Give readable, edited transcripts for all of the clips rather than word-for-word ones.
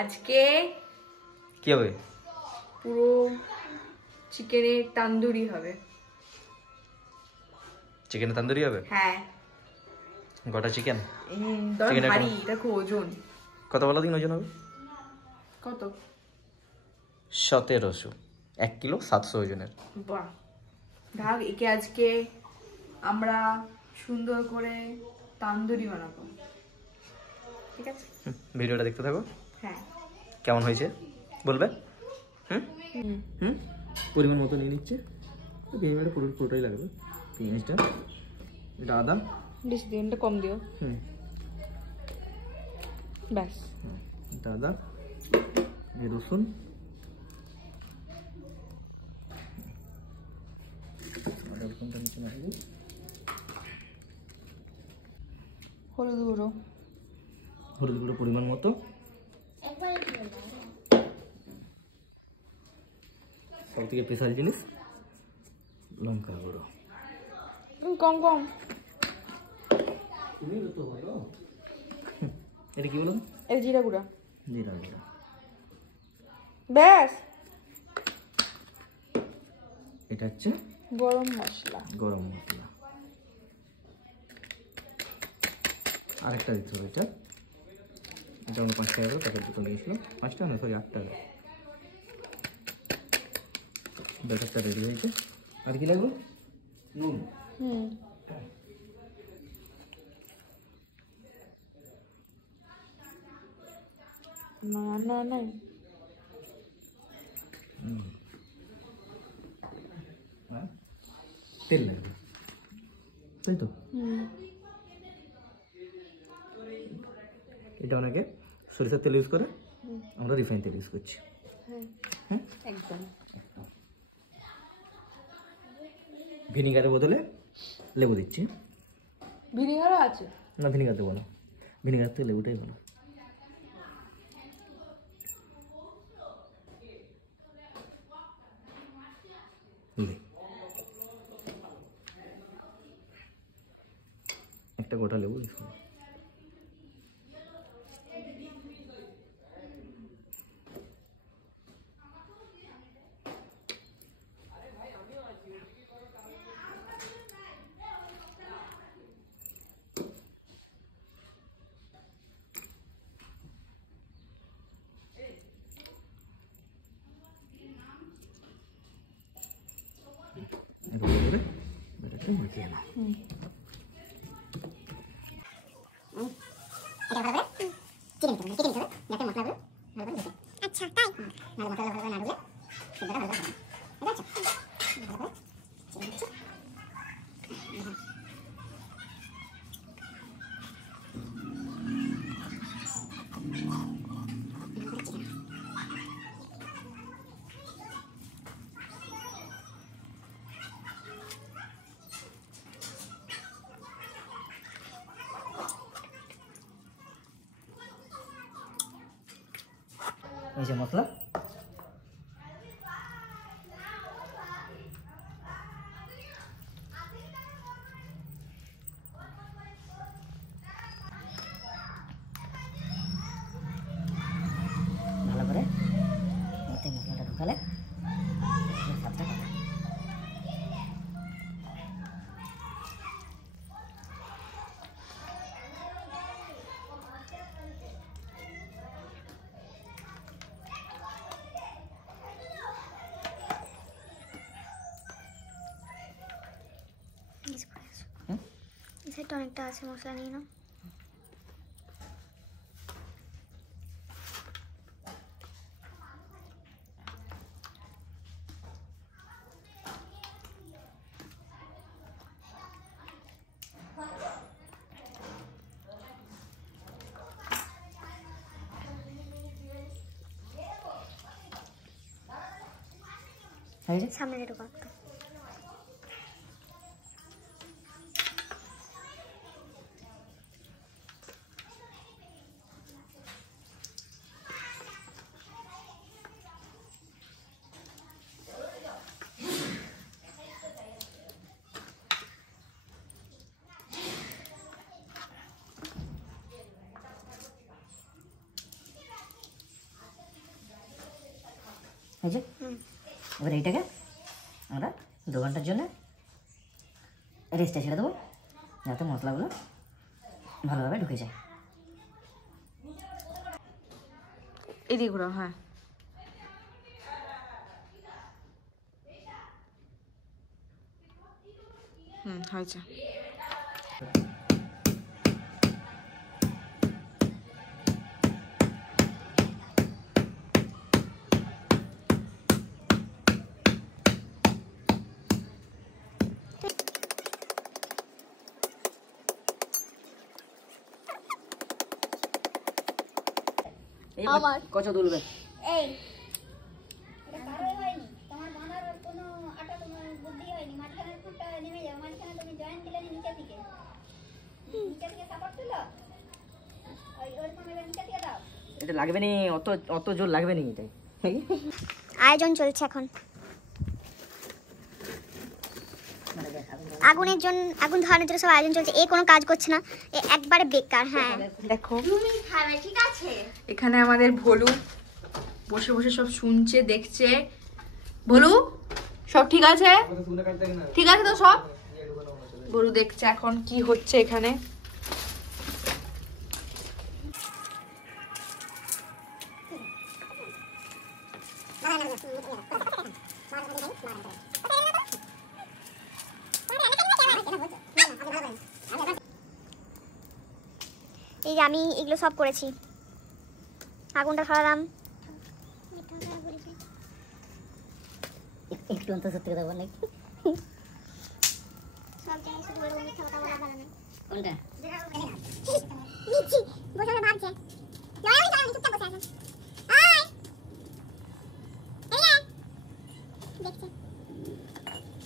আজকে কি হবে? পুরো চিকেনের তান্দুরি হবে। চিকেনের তান্দুরি হবে? হ্যাঁ। গোটা চিকেন? ভারী, দেখো ওজন কত বলো দিন ওজন হবে? কত? 1700, 1 কিলো 700 ওজনের। বাহ, ঢাক। একে আজকে আমরা সুন্দর করে তান্দুরি বানাবো, ঠিক আছে? ভিডিওটা দেখতে থাকো। হ্যাঁ। কেমন হয়েছে বলবে? পরিমাণ মতো নিয়ে নিচ্ছে। পেঁয়াজটা পুরোটাই লাগবে। পেঁয়াজটা, এটা আদা বেশি দিও, এটা কম দিও। ব্যাস। এটা আদা, এই রসুন, হলুদ গুঁড়ো, হলুদ গুঁড়ো পরিমাণ মতো, সব থেকে স্পেশাল জিনিস লঙ্কা গুঁড়ো। কম কম। এটা কি বলো? এটা জিরা গুঁড়া। জিরা গুঁড়ো। ব্যাস। এটা হচ্ছে গরম মশলা। গরম মশলা। আরেকটা দিতে হবে। এটা আমরা 5 টাকা করে প্যাকেট দুটো নিয়েছিলাম। 5 টাকা না, সরি 8 টাকা। ব্যাটারটা রেডি হয়েছে। আর কি লাগবে? নুন। না। তেল লাগবে, তাই তো? এটা অনেকে সরিষার তেল ইউজ করে, আমরা রিফাইন তেল ইউজ করছি। হ্যাঁ একদম। ভিনিগারের বদলে লেবু দিচ্ছি। ভিনিগারও আছে? না, ভিনিগার দেবো না। ভিনিগার থেকে লেবুটাই ভালো। একটা গোটা লেবু ইউজ করবো। আচ্ছা তাই মশলা ভালো নাড়লে সেটা ভালো হবে, ঠিক আছে? ভালো করে ছেড়ে দিচ্ছি। এই যে মশলা, ভালো করে মধ্যে মশলাটা ঢুকালে স্বাদটা পাবে। সেটা অনেকটা আছে, মশলা নিয়ে নাও। সামনে একটু করতো। এই যে এবার এইটাকে আমরা 2 ঘন্টার জন্য রেস্টে ছেড়ে দেবো, যাতে মশলাগুলো ভালোভাবে ঢুকে যায়। এদিকে ঘুরাও, হ্যাঁ। হয়েছে। আমার কত দুলবে এই এটা কারোই হয়নি, তোমার বানার কোনো আটা তোমার বুদ্ধি হয়নি। মাঝখানের ফুটটা নেমে যাও, মাঝখানে তুমি জয়েন দিলে নিচে থেকে সাপোর্ট দিল, ওইরকম এবার নিচে থেকে দাও। এটা লাগবে নি, অত জোর লাগবে নি এটাই। আয়োজন চলছে এখন আগুনের জন্য, আগুন ধরানোর জন্য সব আয়োজন চলছে। এ কোনো কাজ করছে না, এ একবারে বেকার। হ্যাঁ দেখো তুমি খাবে, ঠিক আছে? এখানে আমাদের ভোলু বসে বসে সব শুনছে, দেখছে। ভোলু সব ঠিক আছে? ঠিক আছে তো সব? ভোলু দেখছে এখন কি হচ্ছে এখানে। এই যে আমি এগুলো সব করেছি, আগুনটা ধরালাম। একটু অন্তর সত্যি কথা বল নাকি? সব জায়গায় শুধু বড় মিথ্যা কথা বলা ভালো না। কোনটা? নিচ্ছি, বসে ভাবছে। লড়াই দাঁড়ানি, চুপচাপ বসে আছেন। আয় এই দেখছে,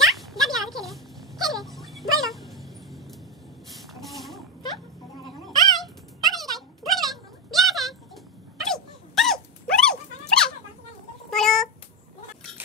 যা যা বিয়া খেলবে খেলবে ধরে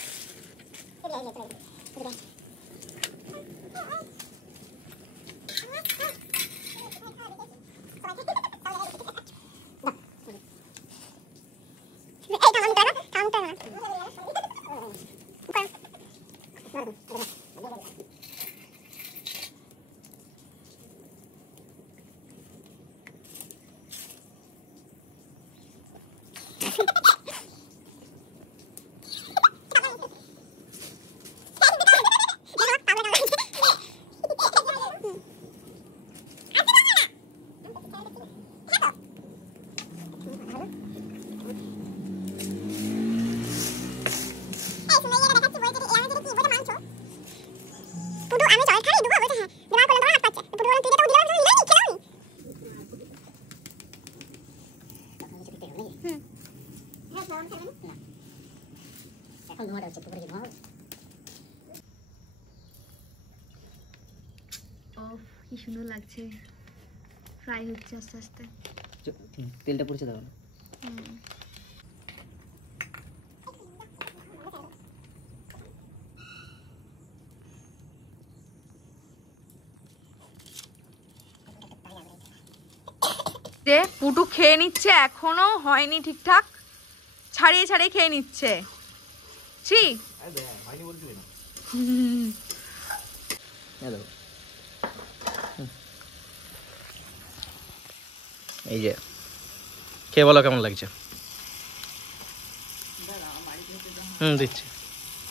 নাও। কি সুন্দর লাগছে, ফ্রাই হচ্ছে আস্তে আস্তে। তেলটা পড়ছে দাও। যে পুটু খেয়ে নিচ্ছে, এখনো হয়নি ঠিকঠাক, ছাড়িয়ে ছাড়িয়ে খেয়ে নিচ্ছে। ছি, এই যে খেয়ে বলো কেমন লাগছে। দিচ্ছি,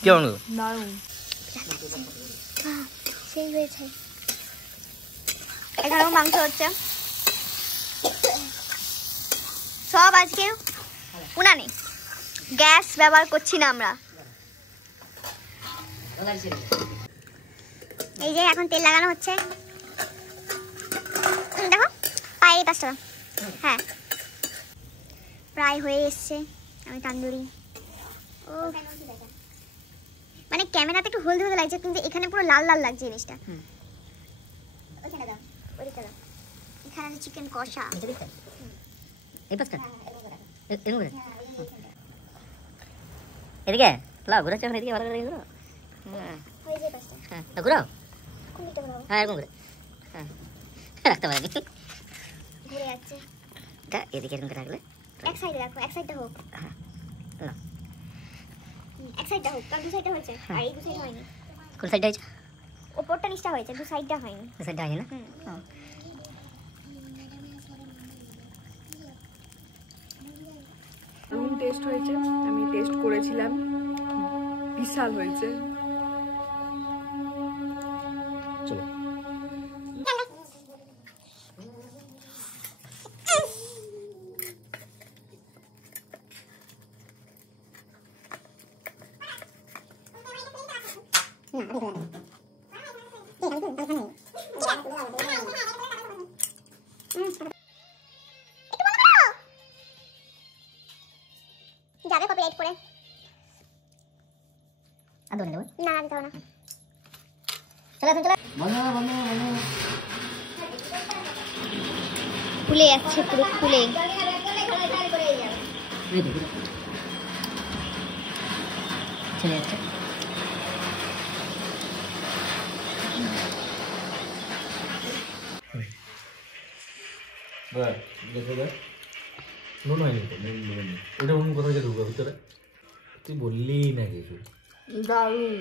কেমন হলো? দারুণ। সেই হয়েছে। এখানেও মাংস হচ্ছে, সব আজকে উনানে, গ্যাস ব্যবহার করছি না আমরা। এই যে এখন তেল লাগানো হচ্ছে, দেখো পায়ে পাঁচটা। হ্যাঁ প্রায় হয়ে এসছে। আমি তান্দুরি, ও মানে ক্যামেরাতে একটু হলদে হলদে লাগছে, কিন্তু এখানে পুরো লাল লাল লাগছে জিনিসটা। এখানে আছে চিকেন কষা। এদিকে লাও ঘুরাচ্ছে, এদিকে ভালো করে ঘুরো। হ্যাঁ ঘুরাও, হ্যাঁ এরকম করে, হ্যাঁ রাখতে পারেনি, ঘুরে যাচ্ছে। এদিকে এরকম করে রাখলে এক সাইডে রাখো, এক সাইডটা হোক। হ্যাঁ এক সাইডটা হোক, তার দু সাইডটা হয়েছে, আর এই দু সাইড হয়নি। কোন সাইডটা হয়েছে? ওপরটা নিচটা হয়েছে, দু সাইডটা হয়নি। কোন সাইডটা হয়নি না? রুম টেস্ট হয়েছে, আমি টেস্ট করেছিলাম, বিশাল হয়েছে। চলো যাবে কপিরাইট করে? আর দোনে দেবো। না দিতে হবে না। চলো এখন চলো। খুলে যাচ্ছে, পুরো খুলে। চলে যাচ্ছে। দেখো দেখ নুন হয়নি তো, নুন নুন ওটা অন্য কোথাও ঢুকবে ভিতরে, তুই বললি না কিছু। দারুণ।